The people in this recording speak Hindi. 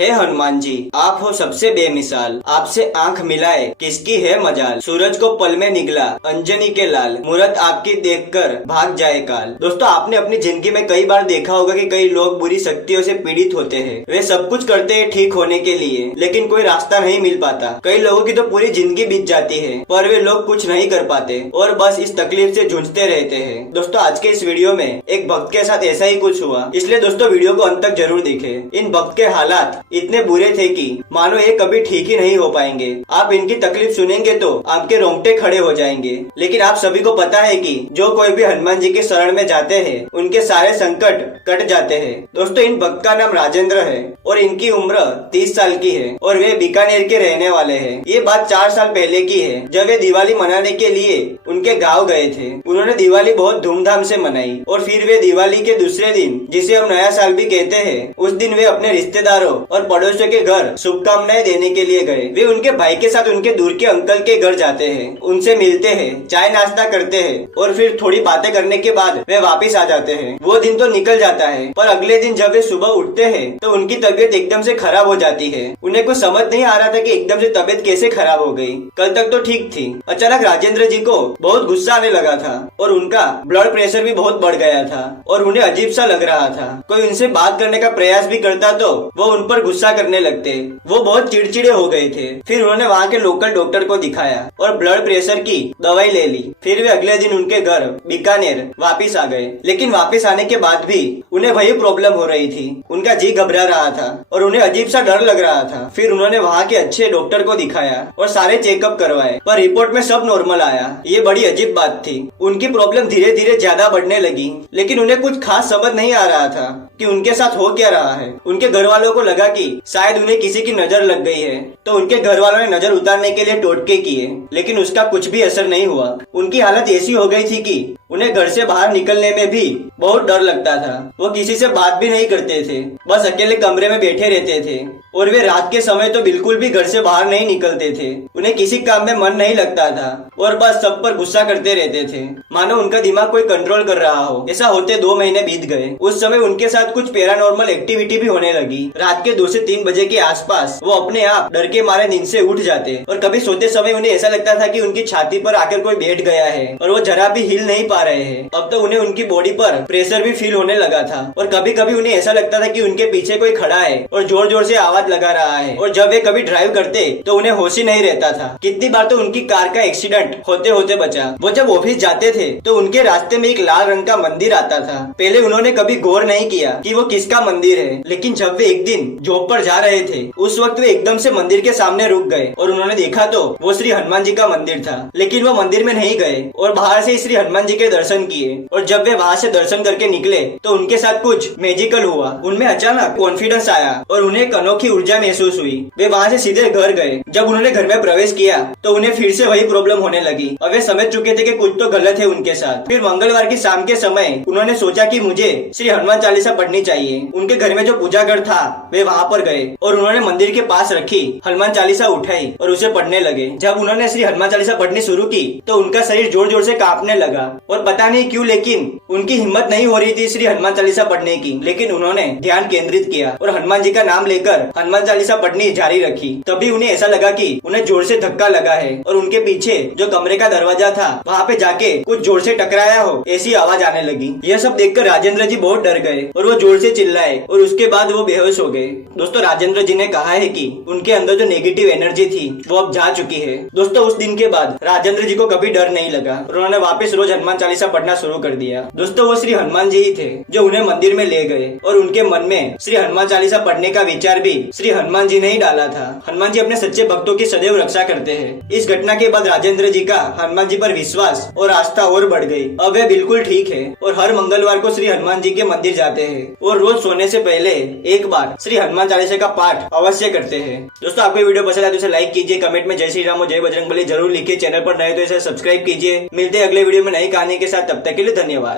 हे हनुमान जी, आप हो सबसे बेमिसाल, आपसे आंख मिलाए किसकी है मजाल। सूरज को पल में निगला अंजनी के लाल, मूरत आपकी देखकर भाग जाए काल। दोस्तों, आपने अपनी जिंदगी में कई बार देखा होगा कि कई लोग बुरी शक्तियों से पीड़ित होते हैं। वे सब कुछ करते हैं ठीक होने के लिए, लेकिन कोई रास्ता नहीं मिल पाता। कई लोगों की तो पूरी जिंदगी बीत जाती है, पर वे लोग कुछ नहीं कर पाते और बस इस तकलीफ से जूझते रहते हैं। दोस्तों, आज के इस वीडियो में एक भक्त के साथ ऐसा ही कुछ हुआ, इसलिए दोस्तों वीडियो को अंत तक जरूर देखें। इन भक्त के हालात इतने बुरे थे कि मानो ये कभी ठीक ही नहीं हो पाएंगे। आप इनकी तकलीफ सुनेंगे तो आपके रोंगटे खड़े हो जाएंगे। लेकिन आप सभी को पता है कि जो कोई भी हनुमान जी के शरण में जाते हैं, उनके सारे संकट कट जाते हैं। दोस्तों, इन भक्त का नाम राजेंद्र है और इनकी उम्र 30 साल की है और वे बीकानेर के रहने वाले हैं। ये बात 4 साल पहले की है, जब वे दिवाली मनाने के लिए उनके गाँव गए थे। उन्होंने दिवाली बहुत धूमधाम से मनाई और फिर वे दिवाली के दूसरे दिन, जिसे हम नया साल भी कहते हैं, उस दिन वे अपने रिश्तेदारों और पड़ोसियों के घर शुभकामनाएं देने के लिए गए। वे उनके भाई के साथ उनके दूर के अंकल के घर जाते हैं, उनसे मिलते हैं, चाय नाश्ता करते हैं और फिर थोड़ी बातें करने के बाद वे वापस आ जाते हैं। वो दिन तो निकल जाता है, पर अगले दिन जब वे सुबह उठते हैं तो उनकी तबीयत एकदम से खराब हो जाती है। उन्हें कुछ समझ नहीं आ रहा था कि एकदम से तबीयत कैसे खराब हो गई। कल तक तो ठीक थी। अचानक राजेंद्र जी को बहुत गुस्सा आने लगा था और उनका ब्लड प्रेशर भी बहुत बढ़ गया था और उन्हें अजीब सा लग रहा था। कोई उनसे बात करने का प्रयास भी करता तो वो उन पर गुस्सा करने लगते। वो बहुत चिड़चिड़े हो गए थे। फिर उन्होंने वहाँ के लोकल डॉक्टर को दिखाया और ब्लड प्रेशर की दवाई ले ली। फिर वे अगले दिन उनके घर बीकानेर वापिस आ गए। लेकिन वापिस आने के बाद भी उन्हें वही प्रॉब्लम हो रही थी। उनका जी घबरा रहा था और उन्हें अजीब सा डर लग रहा था। फिर उन्होंने वहाँ के अच्छे डॉक्टर को दिखाया और सारे चेकअप करवाए, पर रिपोर्ट में सब नॉर्मल आया। ये बड़ी अजीब बात थी। उनकी प्रॉब्लम धीरे धीरे ज्यादा बढ़ने लगी, लेकिन उन्हें कुछ खास समझ नहीं आ रहा था कि उनके साथ हो क्या रहा है। उनके घर वालों को लगा कि शायद उन्हें किसी की नजर लग गई है, तो उनके घर वालों ने नजर उतारने के लिए टोटके किए, लेकिन उसका कुछ भी असर नहीं हुआ। उनकी हालत ऐसी हो गई थी कि उन्हें घर से बाहर निकलने में भी बहुत डर लगता था। वो किसी से बात भी नहीं करते थे, बस अकेले कमरे में बैठे रहते थे और वे रात के समय तो बिल्कुल भी घर से बाहर नहीं निकलते थे। उन्हें किसी काम में मन नहीं लगता था और बस सब पर गुस्सा करते रहते थे, मानो उनका दिमाग कोई कंट्रोल कर रहा हो। ऐसा होते 2 महीने बीत गए। उस समय उनके साथ कुछ पैरानॉर्मल एक्टिविटी भी होने लगी। रात के 2 से 3 बजे के आसपास वो अपने आप डर के मारे नींद से उठ जाते और कभी सोते समय उन्हें ऐसा लगता था कि उनकी छाती पर आकर कोई बैठ गया है और वो जरा भी हिल नहीं पा रहे हैं। अब तो उन्हें उनकी बॉडी पर प्रेशर भी फील होने लगा था और कभी कभी उन्हें ऐसा लगता था कि उनके पीछे कोई खड़ा है और जोर जोर से आवाज लगा रहा है। और जब वे कभी ड्राइव करते तो उन्हें होश ही नहीं रहता था। कितनी बार तो उनकी कार का एक्सीडेंट होते होते बचा। वो जब ऑफिस जाते थे तो उनके रास्ते में एक लाल रंग का मंदिर आता था। पहले उन्होंने कभी गौर नहीं किया कि वो किसका मंदिर है, लेकिन जब वे एक दिन जॉब पर जा रहे थे, उस वक्त वे एकदम से मंदिर के सामने रुक गए और उन्होंने देखा तो वो श्री हनुमान जी का मंदिर था। लेकिन वो मंदिर में नहीं गए और बाहर से श्री हनुमान जी के दर्शन किए। और जब वे वहाँ से दर्शन करके निकले तो उनके साथ कुछ मैजिकल हुआ। उनमें अचानक कॉन्फिडेंस आया और उन्हें एक अनोखी ऊर्जा महसूस हुई। वे वहाँ से सीधे घर गए। जब उन्होंने घर में प्रवेश किया तो उन्हें फिर से वही प्रॉब्लम होने लगी और वे समझ चुके थे कि कुछ तो गलत है उनके साथ। फिर मंगलवार की शाम के समय उन्होंने सोचा कि मुझे श्री हनुमान चालीसा पढ़नी चाहिए। उनके घर में जो पूजा घर था वे वहाँ पर गए और उन्होंने मंदिर के पास रखी हनुमान चालीसा उठाई और उसे पढ़ने लगे। जब उन्होंने श्री हनुमान चालीसा पढ़नी शुरू की तो उनका शरीर जोर जोर से कांपने लगा और पता नहीं क्यों, लेकिन उनकी हिम्मत नहीं हो रही थी श्री हनुमान चालीसा पढ़ने की। लेकिन उन्होंने ध्यान केंद्रित किया और हनुमान जी का नाम लेकर हनुमान चालीसा पढ़नी जारी रखी। तभी उन्हें ऐसा लगा कि उन्हें जोर से धक्का लगा है और उनके पीछे जो कमरे का दरवाजा था वहाँ पे जाके कुछ जोर से टकराया हो, ऐसी आवाज आने लगी। यह सब देखकर राजेंद्र जी बहुत डर गए और वो जोर से चिल्लाए और उसके बाद वो बेहोश हो गए। दोस्तों, राजेंद्र जी ने कहा है कि उनके अंदर जो नेगेटिव एनर्जी थी वो अब जा चुकी है। दोस्तों, उस दिन के बाद राजेंद्र जी को कभी डर नहीं लगा और उन्होंने वापस रोज हनुमान चालीसा पढ़ना शुरू कर दिया। दोस्तों, वो श्री हनुमान जी ही थे जो उन्हें मंदिर में ले गए और उनके मन में श्री हनुमान चालीसा पढ़ने का विचार भी श्री हनुमान जी ने ही डाला था। हनुमान जी अपने सच्चे भक्तों की सदैव रक्षा करते हैं। इस घटना के बाद राजेंद्र जी का हनुमान जी पर विश्वास और आस्था और बढ़ गई। अब वे बिल्कुल ठीक है और हर मंगलवार को श्री हनुमान जी के मंदिर जाते हैं और रोज सोने से पहले एक बार श्री हनुमान चालीसा का पाठ अवश्य करते हैं। दोस्तों, आपको वीडियो पसंद आए तो इसे लाइक कीजिए, कमेंट में जय श्री राम और जय बजरंगबली जरूर लिखिए। चैनल पर नए तो इसे सब्सक्राइब कीजिए। मिलते हैं अगले वीडियो में नई कहानी के साथ। तब तक के लिए धन्यवाद।